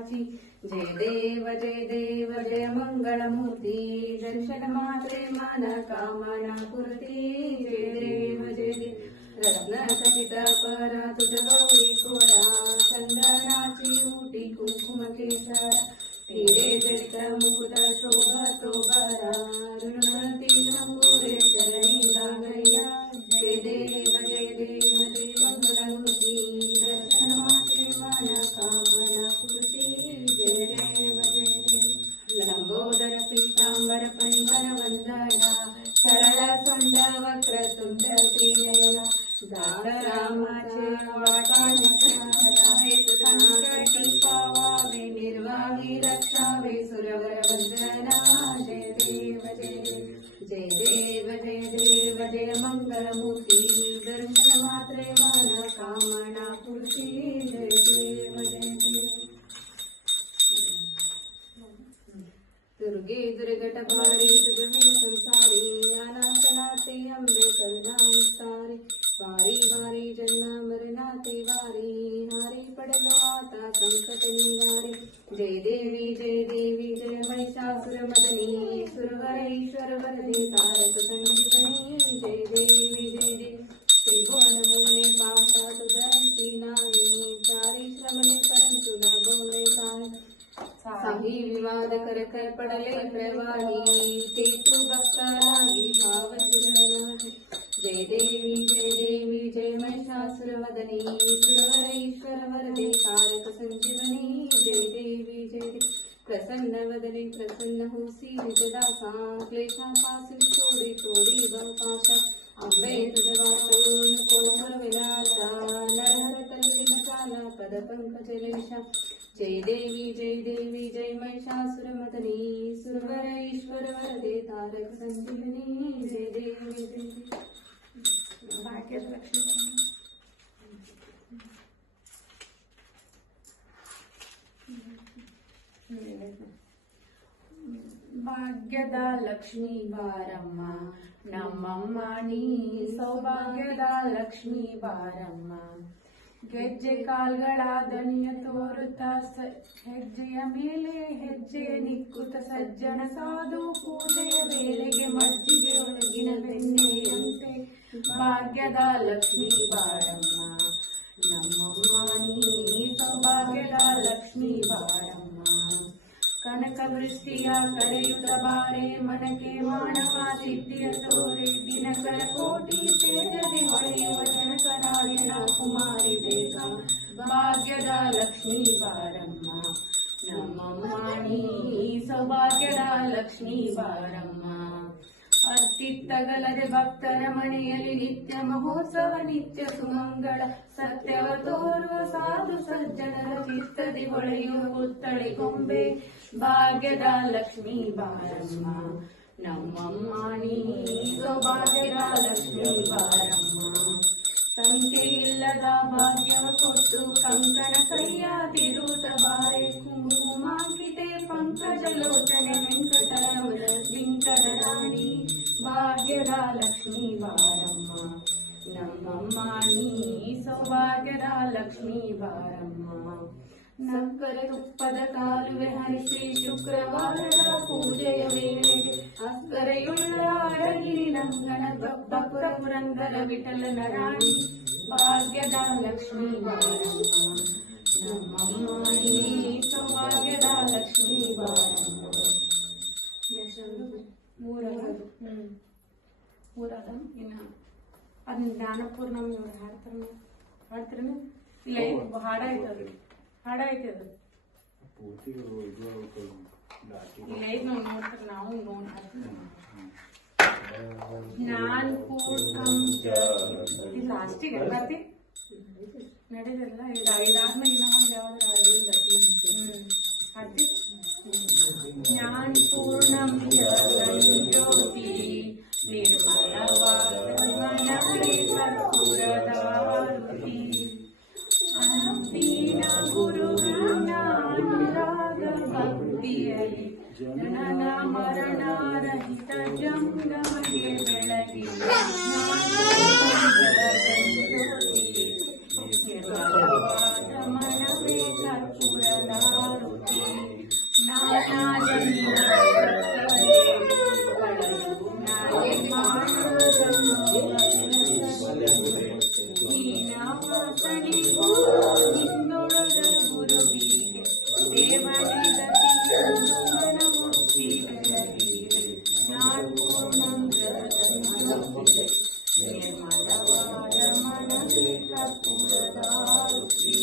वाची। जय देव जय मंगलमूर्ती, दर्शन मात्रे मन कामना पूर्ती। जय देव रत्न खचित परा तुझ गौरी कोरा, चंदनाची उटी कुंकुम केसरा, हिरे जडित मुकुट शोभतो बरा, रुणती अंगुरे चरणी गांगर्या। जय देव मंगलमूर्ती, दर्शन मात्रे मन कामना पूर्ती। जय देव लंबोदर पीतांबर परिवर वंदना, सरळ सुंद वक्र तुंड त्रिनयना, दास रामाचे वाटाणे संकटी पावावे, निर्वाही रक्षावे सुरवर वंदना। जय देव जय मंगलमूर्ती, दर्शन मात्रे मन कामना पूर्ती। जय देव दुर्गे दुर्गटभारी तुझमे संसारी, अनाथनाथे अंबे करुणा विस्तारी। वारी वारी जन्म मरणाते वारी, हारी पडलो आता संकट निवारी। जय देवी जय महिषासुरमर्दिनी, सुरवरेश्वर वरदे तारक संजीवनी। जय देवी त्रिभुवन मोहने पाहता तुझी नाही, चारी श्रमले परंतु न बोले काही। साही विवाद कर पडले प्रवाही, ते तू भक्ता लागी पावती नाही। जय देवी जय महिषासुरवदनी, सुरवरेश्वर वरदे तारक संजीवनी। जय देवी प्रसन्न वदने प्रसन्न होसी निजदासा, क्लेशापासून तोडी बहुपाशा। अंबे तुझ वाटून कोण विलासा, नरहर तल्ली झाला पद पंकजलेशा। जय देवी जय महिषासुरमर्दिनी, सुरवरेश्वर वरदे तारक संजीवनी। जय देवी भाग्यलक्ष्मी। ಭಾಗ್ಯದ ಲಕ್ಷ್ಮೀ ಬಾರಮ್ಮ ನಮ್ಮಮ್ಮ ನೀ, ಸೌಭಾಗ್ಯದ ಲಕ್ಷ್ಮೀ ಬಾರಮ್ಮ। ಗೆಜ್ಜೆ ಕಾಲ್ಗಳ ದನಿಯ ತೋರುತ್ತ ಹೆಜ್ಜೆಯ ಮೇಲೆ ಹೆಜ್ಜೆ ನಿಕ್ಕುತ್ತ, ಸಜ್ಜನ ಸಾಧು ಪೂಜೆಯ ವೇಳೆಗೆ ಮಜ್ಜಿಗೆ ಒಳಗಿನ ಬೆಣ್ಣೆಯಂತೆ। ಭಾಗ್ಯದ ಲಕ್ಷ್ಮೀ ಬಾರಮ್ಮ ನಮ್ಮಮ್ಮ ನೀ, ಸೌಭಾಗ್ಯದ ಲಕ್ಷ್ಮೀ ಬಾರಮ್ಮ। ಕನಕ ವೃಷ್ಟಿಯ ಕರೆಯುತ್ತ ಬಾರೆ, ಮನಕ್ಕೆ ಮಾನವ ಸಿದ್ಧಿಯ ತೋರೆ, ದಿನಕರ ಕೋಟಿ ತೇಜದಿ ಹೊಳೆಯುವ ಜನಕರಾಯಣ ಕುಮಾರಿ ಬೇಗ। ಭಾಗ್ಯದ ಲಕ್ಷ್ಮೀ ಬಾರಮ್ಮ ನಮ್ಮಮ್ಮ ನೀ, ಸೌಭಾಗ್ಯದ ಲಕ್ಷ್ಮೀ ಬಾರಮ್ಮ। ಅತ್ತಿತ್ತಗಲದೆ ಭಕ್ತರ ಮನೆಯಲ್ಲಿ ನಿತ್ಯ ಮಹೋತ್ಸವ, ನಿತ್ಯ ಸುಮಂಗಳ ಸತ್ಯವ ತೋರುವ ಸಾಧು ಸಜ್ಜನರ ಚಿತ್ತದಿ ಹೊಳೆಯುವ ಪುತ್ತಳಿ ಗೊಂಬೆ। ಭಾಗ್ಯದ ಲಕ್ಷ್ಮೀ ಬಾರಮ್ಮ ನಮ್ಮಮ್ಮ ನೀ, ಸೌಭಾಗ್ಯದ ಲಕ್ಷ್ಮೀ ಬಾರಮ್ಮ। ಸಂಖ್ಯೆ ಇಲ್ಲದ ಭಾಗ್ಯವ ಕೊಟ್ಟು ಕಂಕಣ ಕೈಯ ತಿರುತ ಬಾರೆ, ಕುಂಕುಮಾಂಕಿತೆ ಪಂಕಜ ಲೋಚನೆ ವೆಂಕಟರಮಣ ವೆಂಕಟ ರಾಣಿ। ಭಾಗ್ಯದ ಲಕ್ಷ್ಮೀ ಬಾರಮ್ಮ ನಮ್ಮಮ್ಮ ನೀ, ಸೌಭಾಗ್ಯದ ಲಕ್ಷ್ಮೀ ಬಾರಮ್ಮ। ಸಕ್ಕರೆ ತುಪ್ಪದ ಕಾಲುವೆ ಹರಿಸಿ ಶುಕ್ರವಾರದ ಪೂಜೆಯ ವೇಳೆಗೆ, ಅಕ್ಕರೆಯುಳ್ಳ ಅರಗಿರಿ ನಂಗನ ಭಕ್ತ ಪುರಂದರ ವಿಠಲನ ರಾಣಿ। ಭಾಗ್ಯದ ಲಕ್ಷ್ಮೀ ಬಾರಮ್ಮ ನಮ್ಮಮ್ಮ ನೀ, ಸೌಭಾಗ್ಯದ ಲಕ್ಷ್ಮೀ ಬಾರಮ್ಮ। ಊರದ ಇನ್ನ ಅದನ್ನ ಜ್ಞಾನಪೂರ್ಣಮಿ ಅವ್ರು ಹಾಡ್ತಾರ ಇಲ್ಲ, ಹಾಡ ಐತದ ಅದು ಇಲ್ಲ, ಇದು ನಾವು ನೋಡ್ತಾರೆ, ನಾವು ಇದು ಲಾಸ್ಟಿಗೆ ಬರ್ತಿ ನಡೆದಲ್ಲ, ಇದು ಐದಾದ್ಮೇಲೆ ಇನ್ನೂ ಒಂದು ಯಾವ್ದು ಹಾಡ್ತಿ। ಜ್ಞಾನ ಪೂರ್ಣಮಿ ಜ್ಯೋತಿ ನಿರ್ಮಲವಾದ ಕರ್ಪೂರದಾರುತಿ, ಅನಂತೀನ ಗುರುವಿನಾನುರಾಗ ಭಕ್ತಿಯಲ್ಲಿ ಜನನ ಮರಣರಹಿತ ಜಂಗಮಗೆ ಬೆಳಗಿ ನಿರ್ಮಲವಾದ ಮನವೇ ಕರ್ಪೂರದಾರುತಿ ನಾನಾ ಜನ್ಮ ನಾಳೆ ಹೀನವಾಸನಿಗೂ ನಿಂದೊಳದ ಗುರುವಿಗೆ ದೇವನೇ ಗತಿಯೊಂದು ಮುಕ್ತಿ ಬೆಳಗಿರೆ ನಿರ್ಮಲವಾದ ಮನವೇ ಕರ್ಪೂರದಾರುತಿ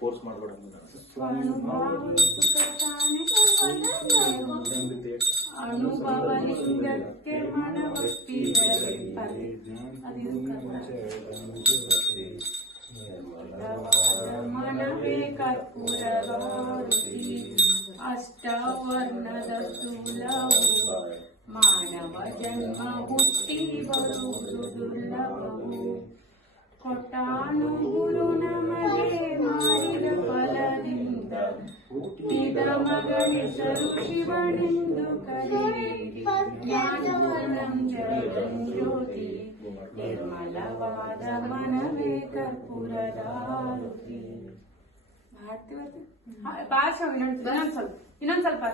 ಕೋರ್ಸ್ ಮಾಡ್ಬೇಡ ಅನುಭವ ಲಿಂಗಕ್ಕೆ ಮನವತ್ತಿ ಮನವೇ ಕರ್ಪೂರದಾರುತಿ ಅಷ್ಟವರ್ಣದ ಸ್ಥೂಲವು ಮಾನವ ಜನ್ಮ ಹುಟ್ಟಿ ಬರುವುದು ದುರ್ಲಭವು ಕೊಟ್ಟಾನು ಗುರು ನಮಗೆ ಮಾಡಿದ ಫಲದಿಂದ ಹುಟ್ಟಿದ ಮಗನಿಸರು ಶಿವನೆಂದು ಕರೆಯಿರಿ ಜ್ಞಾನಂ ಜಗಜ್ಯೋತಿ ನಿರ್ಮಲವಾದ ಮನವೇ ಕರ್ಪೂರದಾರುತಿ ಪಾಸ್ ಇನ್ನೊಂದ್ ಸ್ವಲ್ಪ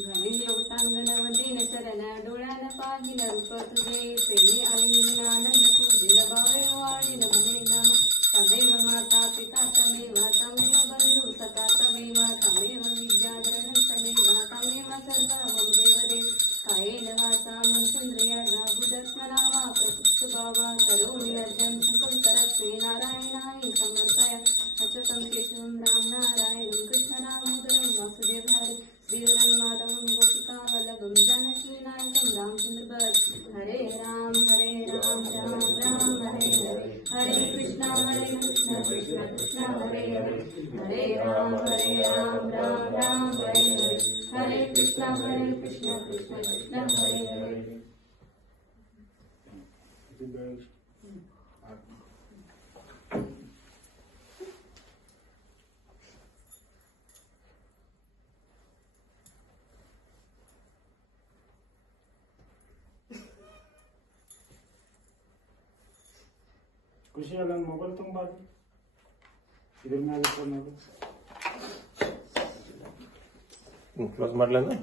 घनिलोटांगणवदीन चरण डोळ्यान पाहिन रूप तुझे प्रेमी आनंद पूजिल भावे वाढिल मने नाम तमेव माता पिता तमेव तमेव बंधु सखा तमेव तमेव विद्याधरण तमेव तमेव सर्वं देवदेव कायेन वाचा मनसेन्द्रियार्धा बुद्धत्मना वा प्रकृतिभावा करोमि लज्जं संकुलकरत्वे नारायणाय समर्पय अच्युतं केशवं राम नारायणं कृष्णदामोदरं वासुदेव हरे श्रीवरं माधवं गोपिकावल्लभं जानकीनायकं रामचन्द्र भज हरे राम राम राम हरे हरे हरे कृष्ण कृष्ण कृष्ण हरे हरे हरे राम राम राम हरे हरे हरे कृष्ण कृष्ण कृष्ण हरे हरे ಖುಷಿ ಅಲ್ಲ ಮೊಬೈಲ್ ತುಂಬ ಇದ್ರ ಮ್ಯಾಗ ಕ್ಲೋಸ್ ಮಾಡ್ಲೇನ